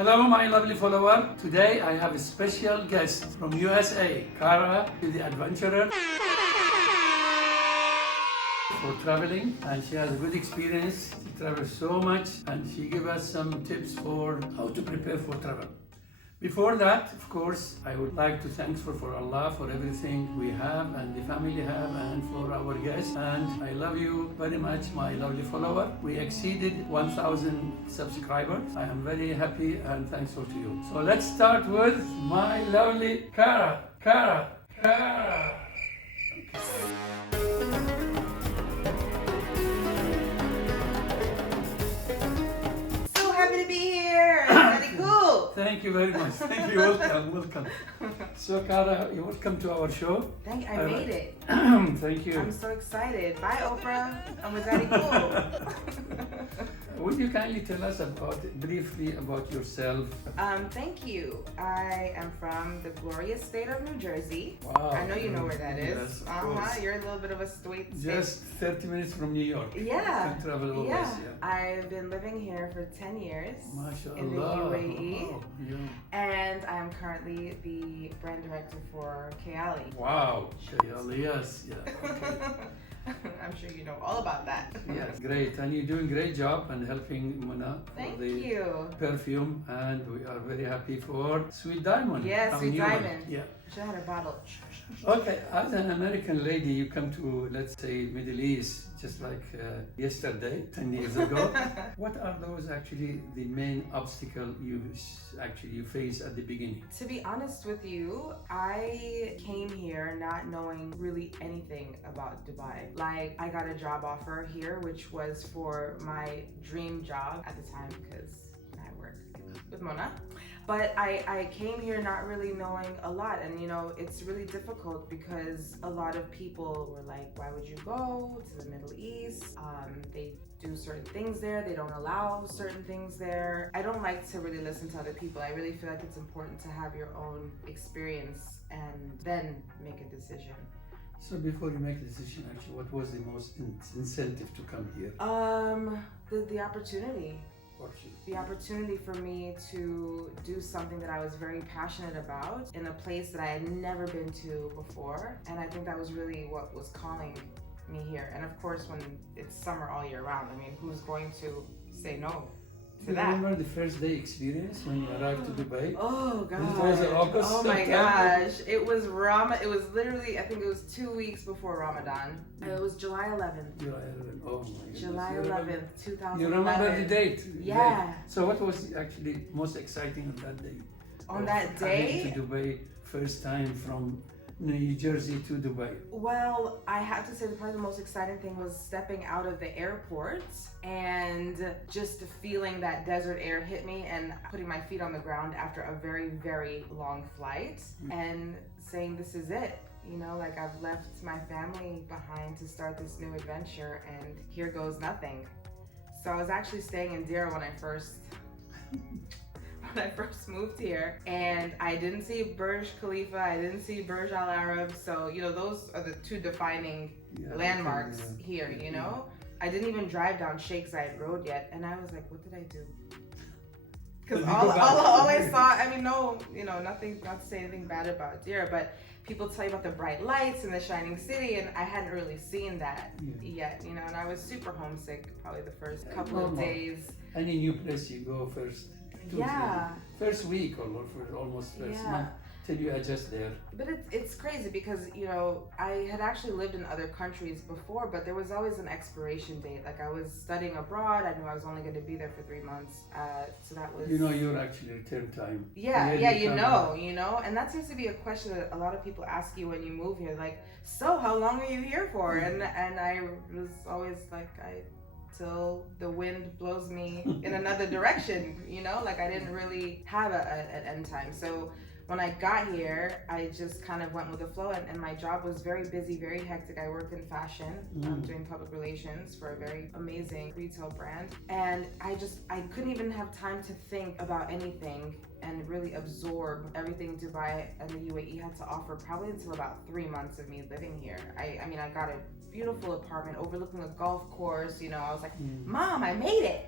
Hello, my lovely follower. Today I have a special guest from USA, Kara, the adventurer for traveling, and she has a good experience. She travels so much, and she gives us some tips for how to prepare for travel. Before that, of course, I would like to thank for Allah for everything we have and the family have, and for our guests. And I love you very much, my lovely follower. We exceeded 1,000 subscribers. I am very happy and thankful to you. So let's start with my lovely Kara. So happy to be here. Very cool. Thank you very much. Thank you. Welcome. So, Kara, you're welcome to our show. I made it. Thank you. I'm so excited. Bye, Oprah. I'm with Daddy Cool. Would you kindly tell us briefly about yourself? Thank you. I am from the glorious state of New Jersey. Wow. I know you know where that is. Yes, of course. You're a little bit of a state. Just 30 minutes from New York. Yeah. You can travel always. Yeah. I've been living here for 10 years MashaAllah. in the UAE. Wow. Yeah. And I'm currently the brand director for Kayali. Wow. Shayali, yes. Yeah. Okay. I'm sure you know all about that. Yes, great. And you're doing a great job and helping Mona for Thank the you. perfume. And we are very happy for Sweet Diamond. Yeah, our Sweet new one. Diamond. Yeah. Should have had a bottle. Okay, as an American lady, you come to, let's say, Middle East just like yesterday, 10 years ago. What are those actually the main obstacle you face at the beginning? To be honest with you, I came here not knowing really anything about Dubai. Like, I got a job offer here, which was for my dream job at the time because I work with Mona. But I came here not really knowing a lot, and it's really difficult because a lot of people were like, why would you go to the Middle East? They do certain things there, they don't allow certain things there. I don't like to really listen to other people. I really feel like it's important to have your own experience and then make a decision. So before you make a decision, actually, what was the most incentive to come here? The opportunity. The opportunity for me to do something that I was very passionate about in a place that I had never been to before. And I think that was really what was calling me here. And of course, when it's summer all year round, I mean, who's going to say no to that? Remember the first day experience when you arrived to Dubai? Oh God. It was August, oh my September. gosh. It was literally, I think it was 2 weeks before Ramadan. It was July 11th. July 11th. Oh my goodness. July 11th, 2011. You remember the date? Yeah. So what was actually most exciting on that day? On that day? To Dubai, first time from New Jersey to Dubai. Well, I have to say probably the most exciting thing was stepping out of the airport and just feeling that desert air hit me and putting my feet on the ground after a very, very long flight and saying, this is it. Like I've left my family behind to start this new adventure and here goes nothing. So I was actually staying in Deir when I first moved here, and I didn't see Burj Khalifa, I didn't see Burj Al Arab, so those are the two defining landmarks here. I didn't even drive down Sheikh Zayed Road yet, and I was like, what did I do? Because all I saw, nothing, not to say anything bad about Deir, but people tell you about the bright lights and the shining city, and I hadn't really seen that yet, and I was super homesick probably the first couple of days. Any new place you go first? First week or almost first month till you adjust there. But it's crazy because I had actually lived in other countries before, but there was always an expiration date. Like I was studying abroad, I knew I was only going to be there for 3 months, so that was your actually return time. And that seems to be a question that a lot of people ask you when you move here, like, so how long are you here for? And I was always like, till the wind blows me in another direction, like I didn't really have an end time. So when I got here, I just kind of went with the flow, and my job was very busy, very hectic. I worked in fashion, doing public relations for a very amazing retail brand, and I couldn't even have time to think about anything and really absorb everything Dubai and the UAE had to offer, probably until about 3 months of me living here. I mean, I got a beautiful apartment overlooking a golf course. You know, I was like, Mom, I made it.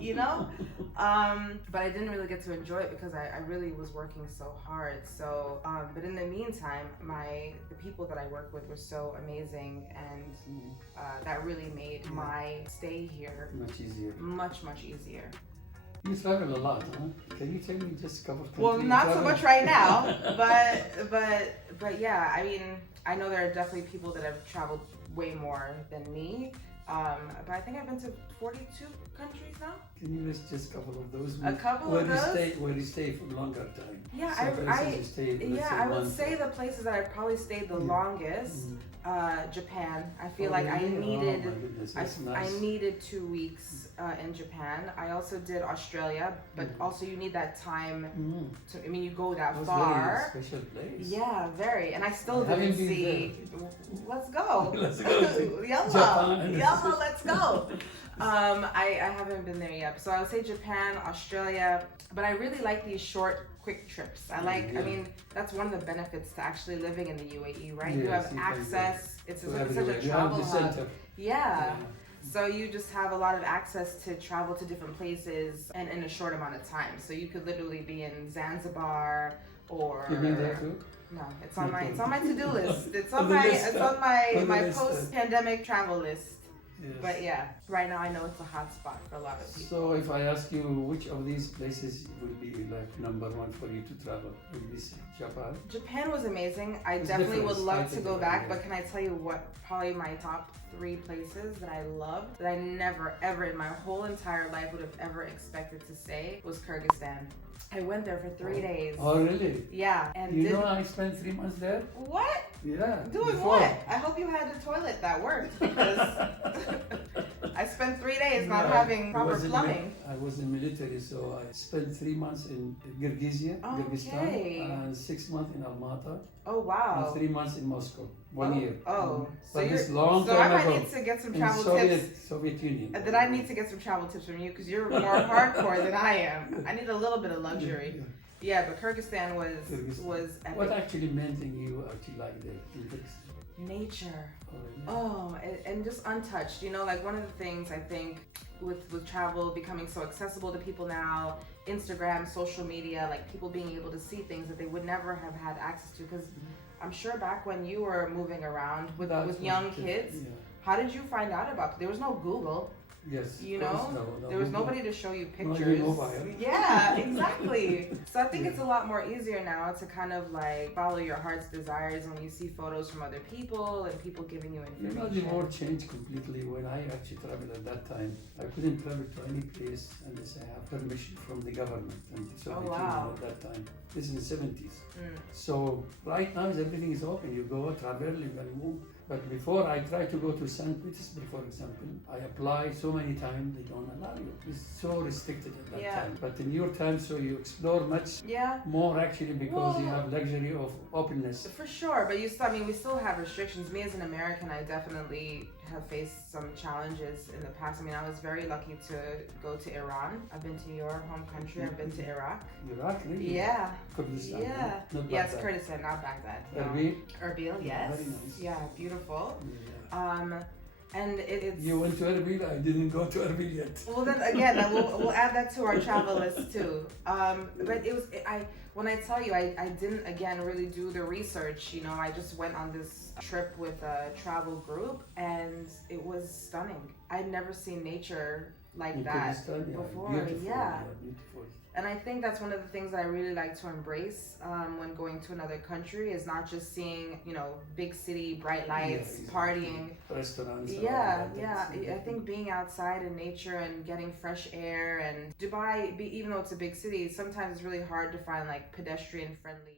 You know, but I didn't really get to enjoy it because I really was working so hard. So, but in the meantime, the people that I work with were so amazing, and that really made my stay here much easier. Much easier. You travel a lot, huh? Can you tell me just a couple of Well, not so much right now, but yeah. I mean, I know there are definitely people that have traveled way more than me. But I think I've been to 42 countries now. Can you list just a couple of those? A couple of those? Where you stay for longer time? Yeah, So I would say the places that I've probably stayed the longest. Japan. I feel like I needed, I needed 2 weeks in Japan. I also did Australia, but also you need that time to. I mean, you go that far. Very special place. Yeah, very. And I still didn't see. Let's go. Let's go. Yalla, let's go. I haven't been there yet, so I would say Japan, Australia, but I really like these short, quick trips. I mean, that's one of the benefits to actually living in the UAE, right? Yes, you have access. It's such a travel hub. Yeah. So you just have a lot of access to travel to different places and in a short amount of time. So you could literally be in Zanzibar or. You've been there too? No, it's on my to-do list. It's on my post-pandemic travel list. Yes. But yeah, right now I know it's a hot spot for a lot of people. So if I ask you which of these places would be like number one for you to travel, would be Japan? Japan was amazing. I definitely would love to go back, but can I tell you what probably my top 3 places that I loved that I never ever in my whole entire life would have ever expected to say was Kyrgyzstan. I went there for 3 days. Oh, really? Yeah. And you know I spent 3 months there? What? Yeah. Doing before. what? I hope you had a toilet that worked, because I spent 3 days not having proper plumbing. I was in military, so I spent 3 months in Kyrgyzstan, and 6 months in Almaty. Oh wow! And 3 months in Moscow. 1 year. Oh, so this long time I might ago, need to get some travel tips. Soviet Union. Then I need to get some travel tips from you, because you're more hardcore than I am. I need a little bit of luxury. Yeah, but Kyrgyzstan was epic. What actually meant in you actually like the nature? Oh, and just untouched. You know, like one of the things I think with travel becoming so accessible to people now, Instagram, social media, like people being able to see things that they would never have had access to. Because I'm sure back when you were moving around with young kids, how did you find out about it? There was no Google. Yes. You know, there was nobody to show you pictures. No mobile. Yeah, exactly. So I think it's a lot more easier now to kind of like follow your heart's desires when you see photos from other people and people giving you information. You know, the world changed completely when I actually traveled at that time. I couldn't travel to any place unless I have permission from the government and the Soviet Union at that time. This is the 70s. So right now everything is open. You go travel, you can move. But before I tried to go to St. Petersburg, for example, I applied so many times, they don't allow you. It's so restricted at that time. But in your time, so you explore much more actually because you have luxury of openness. For sure, but you still, I mean, we still have restrictions. Me as an American, I definitely have faced some challenges in the past. I mean, I was very lucky to go to Iran. I've been to your home country. I've been to Iraq. Iraq, really? Yeah. Kurdistan. Yeah. Yes, Kurdistan, not Baghdad. Erbil? Erbil, yes. Very nice. Yeah, beautiful. Yeah. And it's... You went to Erbil? I didn't go to Erbil yet. Well, then again, we'll add that to our travel list too. But it was, when I tell you, I didn't, again, really do the research. You know, I just went on this trip with a travel group and it was stunning. I'd never seen nature like that before. Beautiful. And I think that's one of the things that I really like to embrace when going to another country is not just seeing, you know, big city, bright lights, partying. Restaurants. I think being outside in nature and getting fresh air, and Dubai, even though it's a big city, sometimes it's really hard to find like pedestrian friendly.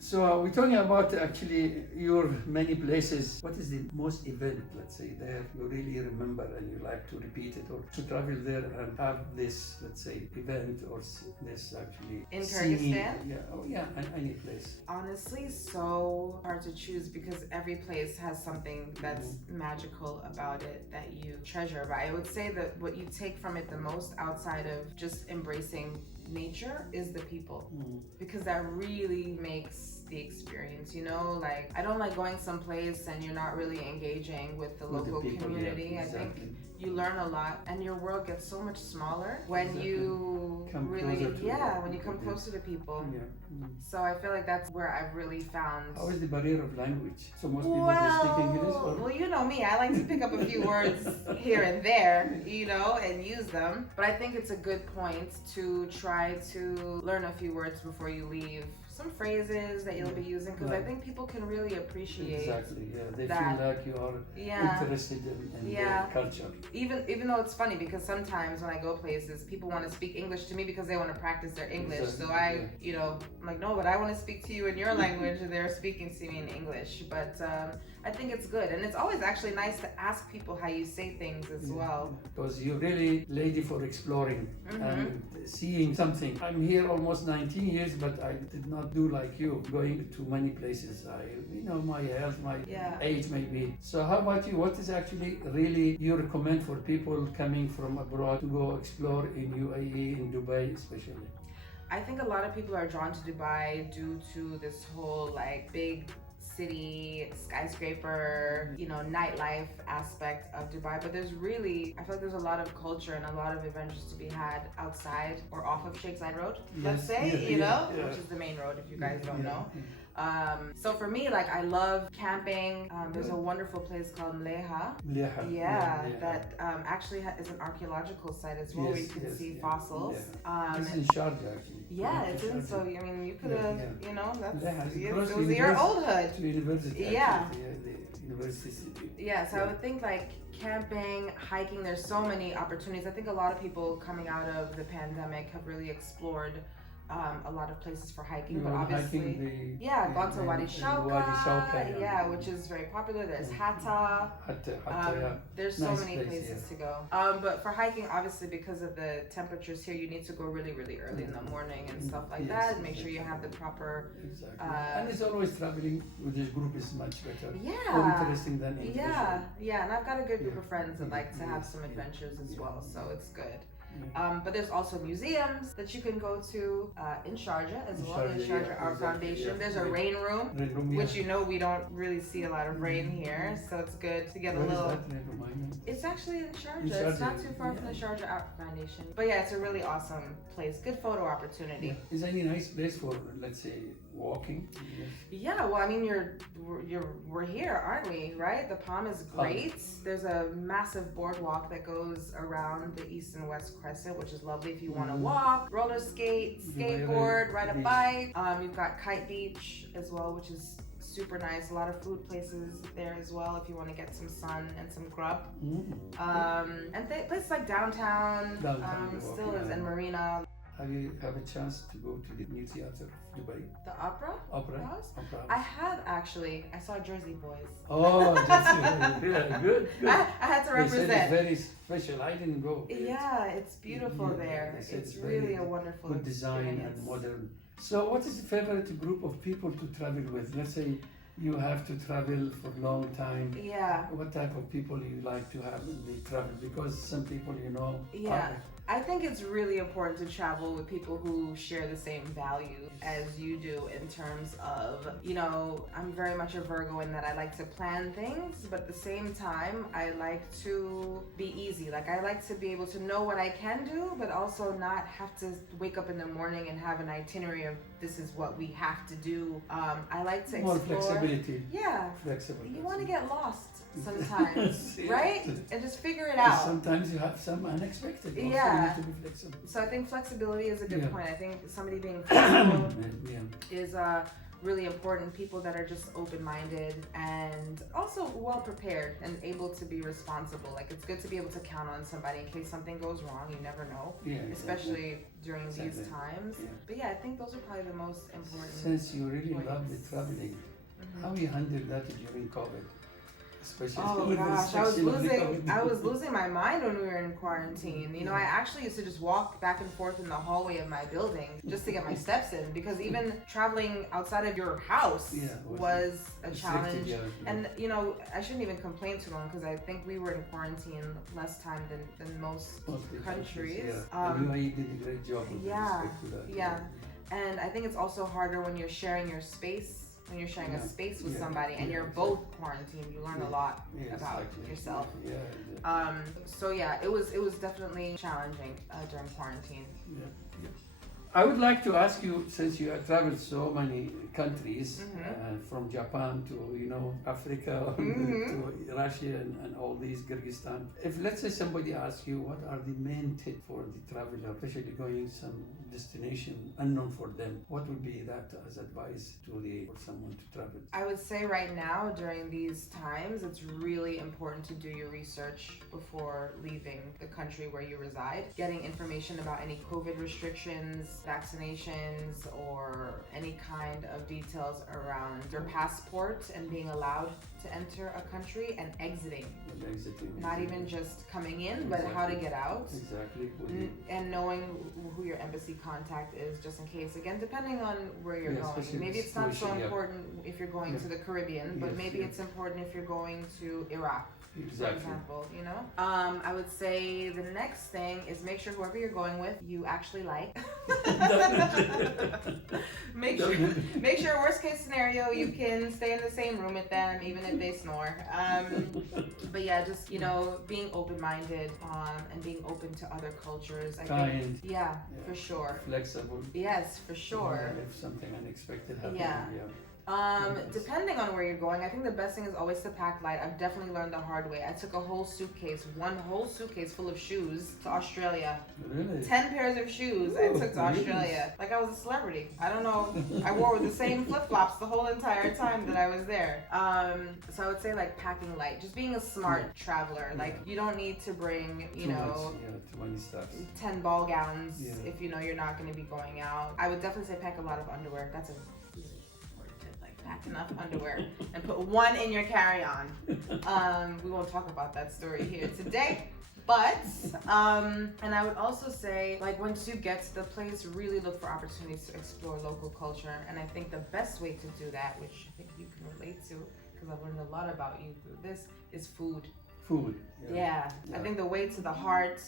So we're talking about actually your many places. What is the most event, let's say, there you really remember and you like to repeat it or to travel there and have this, let's say, event or this actually in Kyrgyzstan? Any place. Honestly, so hard to choose because every place has something that's magical about it that you treasure. But I would say that what you take from it the most outside of just embracing nature is the people, because that really makes the experience, you know? Like, I don't like going someplace and you're not really engaging with the local community. Yeah, I exactly. think you learn a lot and your world gets so much smaller when Exactly. you Come really, closer to when you come closer to people. Yeah. So I feel like that's where I've really found. How is the barrier of language? So most people they speak English, or? Well, you know me, I like to pick up a few words here and there, you know, and use them. But I think it's a good point to try to learn a few words before you leave. Some phrases that you'll be using, because I think people can really appreciate. Exactly, yeah. They that. feel like you are interested in their culture. Even though it's funny, because sometimes when I go places, people want to speak English to me because they want to practice their English. Exactly, So I'm like, no, but I want to speak to you in your language, and they're speaking to me in English. But I think it's good, and it's always actually nice to ask people how you say things as well. Because you're really lady for exploring and seeing something. I'm here almost 19 years, but I did not do like you, going to many places. My health, my age maybe. So how about you? What is actually really you recommend for people coming from abroad to go explore in UAE, in Dubai especially? I think a lot of people are drawn to Dubai due to this whole like big city, skyscraper, nightlife aspect of Dubai. But I feel like there's a lot of culture and a lot of adventures to be had outside or off of Sheikh Zayed Road, let's say, which is the main road if you guys don't know. So for me, like, I love camping. There's a wonderful place called Mleha. That actually is an archological site as well, where you can see fossils. It's in Sharjah actually. Yeah, it's in. So I mean, you could have, it was the your old hood. To university. Yeah. The university city. Yeah, so I would think like camping, hiking. There's so many opportunities. I think a lot of people coming out of the pandemic have really explored a lot of places for hiking, but obviously, gone to Wadi Shauka, which is very popular. There's Hatta. There's so many places to go. But for hiking, obviously, because of the temperatures here, you need to go really, really early in the morning and stuff like that, and make sure you have the proper. Exactly. And it's always traveling with this group is much better. Yeah. More interesting than individual. Yeah, and I've got a good group of friends that like to have some adventures as well, so it's good. But there's also museums that you can go to in Sharjah as well. The Sharjah Art Foundation. There's a rain room, which we don't really see a lot of rain here, so it's good to get a little. It's actually in Sharjah. It's not too far from the Sharjah Art Foundation. But yeah, it's a really awesome place. Good photo opportunity. Is there any nice place for, let's say, walking? Yeah, well, I mean, we're here, aren't we? Right? The Palm is great. There's a massive boardwalk that goes around the east and west crescent, which is lovely if you want to walk, roller skate, skateboard, ride a bike. You've got Kite Beach as well, which is super nice. A lot of food places there as well if you want to get some sun and some grub. And places like downtown still is, and Marina. Have you have a chance to go to the new theater of Dubai? The Opera House? I have actually. I saw Jersey Boys. Oh, that's good. I had to represent. They said it's very special. I didn't go. Yeah, it's beautiful there. It's really a wonderful good design experience. and modern. So what is the favorite group of people to travel with? Let's say you have to travel for a long time. Yeah. What type of people you like to have in the travel? Because some people, I think it's really important to travel with people who share the same values as you do, in terms of, I'm very much a Virgo in that I like to plan things, but at the same time, I like to be easy. Like, I like to be able to know what I can do, but also not have to wake up in the morning and have an itinerary of this is what we have to do. I like to explore. More flexibility. Yeah. Flexibility. You want to get lost sometimes, right? And just figure it out. Sometimes you have some unexpected. Also, yeah. You need to be flexible. So I think flexibility is a good point. I think somebody being flexible is really important. People that are just open-minded and also well-prepared and able to be responsible. Like, it's good to be able to count on somebody in case something goes wrong. You never know, especially during these times. Yeah. But yeah, I think those are probably the most important. Since you really love the traveling, how you handle that during COVID? especially Oh with the gosh, restriction of the COVID. I was losing my mind when we were in quarantine. You know, I actually used to just walk back and forth in the hallway of my building just to get my steps in, because even traveling outside of your house was a challenge. And you know, I shouldn't even complain too long, because I think we were in quarantine less time than most countries. And UAE did a great job with respect to that. Yeah. And I think it's also harder when you're sharing your space. When you're sharing a space with somebody and you're both quarantined, you learn a lot about yourself. So yeah, it was definitely challenging during quarantine. I would like to ask you, since you have traveled so many countries, from Japan to Africa to Russia and all these, Kyrgyzstan. If let's say somebody asks you, what are the main tips for the traveler, especially going some destination unknown for them, what would be that as advice for someone to travel? I would say right now during these times, it's really important to do your research before leaving the country where you reside. Getting information about any COVID restrictions, vaccinations, or any kind of details around your passport and being allowed to enter a country and exiting. Not even just coming in, but how to get out. And knowing who your embassy contact is, just in case. Again, depending on where you're going. Maybe it's not so important if you're going to the Caribbean, but maybe it's important if you're going to Iraq. For example, I would say the next thing is make sure whoever you're going with, you actually like. Make sure worst case scenario, you can stay in the same room with them, even if they snore. But yeah, just, being open-minded, and being open to other cultures. I think, for sure. Flexible. Yes, for sure. If something unexpected happens. Depending on where you're going, I think the best thing is always to pack light. I've definitely learned the hard way. I took one whole suitcase full of shoes to Australia. Really? 10 pairs of shoes I took to Australia. Like I was a celebrity. I don't know. I wore the same flip-flops the whole entire time that I was there. So I would say like packing light. Just being a smart traveler. Like you don't need to bring, too many stuff. 10 ball gowns if you know you're not going to be going out. I would definitely say pack a lot of underwear. That's a pack enough underwear and put one in your carry-on. We won't talk about that story here today, but and I would also say, like, once you get to the place, really look for opportunities to explore local culture. And I think the best way to do that, which I think you can relate to because I've learned a lot about you through this, is food. I think the way to the heart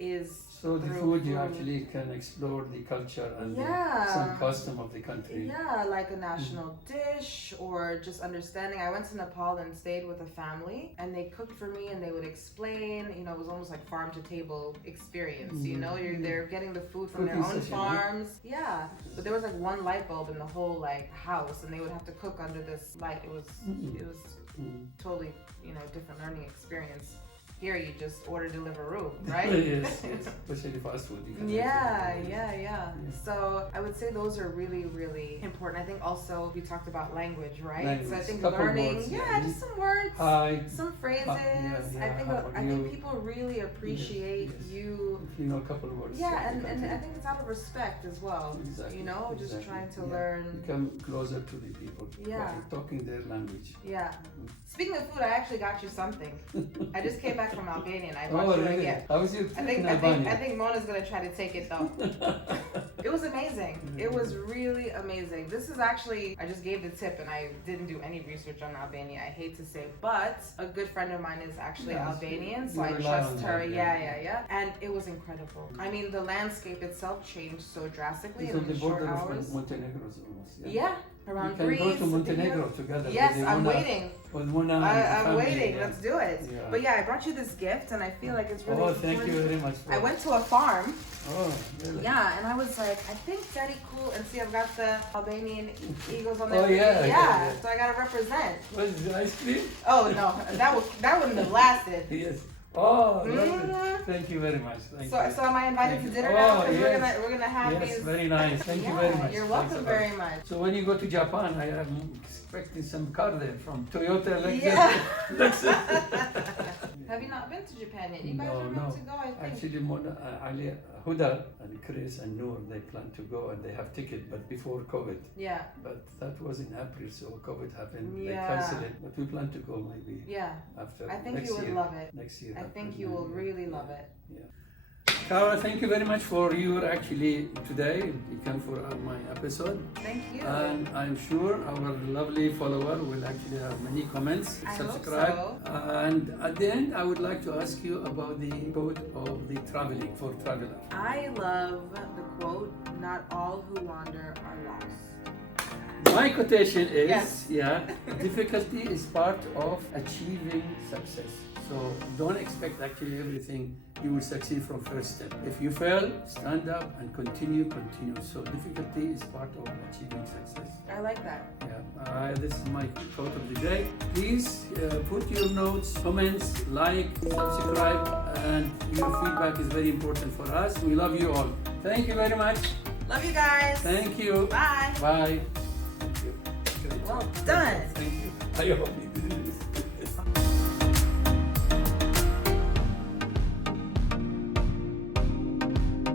is so the food you actually can explore the culture and some custom of the country. Like a national dish, or just understanding. I went to Nepal and stayed with a family, and they cooked for me and they would explain, it was almost like farm to table experience. They're getting the food from their own farms. But there was like one light bulb in the whole like house, and they would have to cook under this light. It was totally different learning experience. Here you just order Deliveroo, right? yes, especially fast food. So I would say those are really, really important. I think also we talked about language, right? So I think learning, words, just some words, some phrases. I think people really appreciate you. If you know a couple of words. And I think it's out of respect as well. Just trying to learn. Become closer to the people. By talking their language. Speaking of food, I actually got you something. I just came back from Albania and I brought you a gift. How was your trip in Albania? I think Mona's gonna try to take it though. It was amazing. It was really amazing. This is actually, I just gave the tip and I didn't do any research on Albania, I hate to say, but a good friend of mine is actually Albanian, so I trust her. And it was incredible. I mean, the landscape itself changed so drastically in the short hours. Montenegro almost. Around Greece. We can go to Montenegro together. Yes, I'm waiting. I'm waiting. Let's do it. But I brought you this gift, and I feel like it's really. Oh, thank you very much. I went to a farm. Oh, really? Yeah, and I was like, I think very cool. And see, I've got the Albanian eagles on there. Oh, So I gotta represent. Was the ice cream? Oh no, that wouldn't have lasted. Yes. Oh, lovely. Thank you very much. So am I invited to dinner now? Because we're gonna have these. Yes, very nice. Thank you very much. You're welcome very much. So when you go to Japan, I am expecting some car there from Toyota. Lexus. Have you not been to Japan yet? You guys No, are meant to go, I think. Actually, Ali, Huda and Chris and Noor, they plan to go and they have ticket, but before COVID. Yeah. But that was in April, so COVID happened. Yeah. They canceled it, but we plan to go maybe Yeah. after I think next you would year. love it. Next year. I think after you will New Year. really love it. Yeah. Kara, thank you very much for your actually today. You came for my episode. Thank you. And I'm sure our lovely follower will actually have many comments, I hope subscribe. so. And at the end, I would like to ask you about the quote of the traveling for traveler. I love the quote, "Not all who wander are lost." My quotation is, Yes. difficulty is part of achieving success. So don't expect actually everything you will succeed from first step. If you fail, stand up and continue. So difficulty is part of achieving success. I like that. Yeah, this is my quote of the day. Please put your notes, comments, like, subscribe, and your feedback is very important for us. We love you all. Thank you very much. Love you guys. Thank you. Bye. Bye. Thank you. Great Well job. done. Thank you. I hope you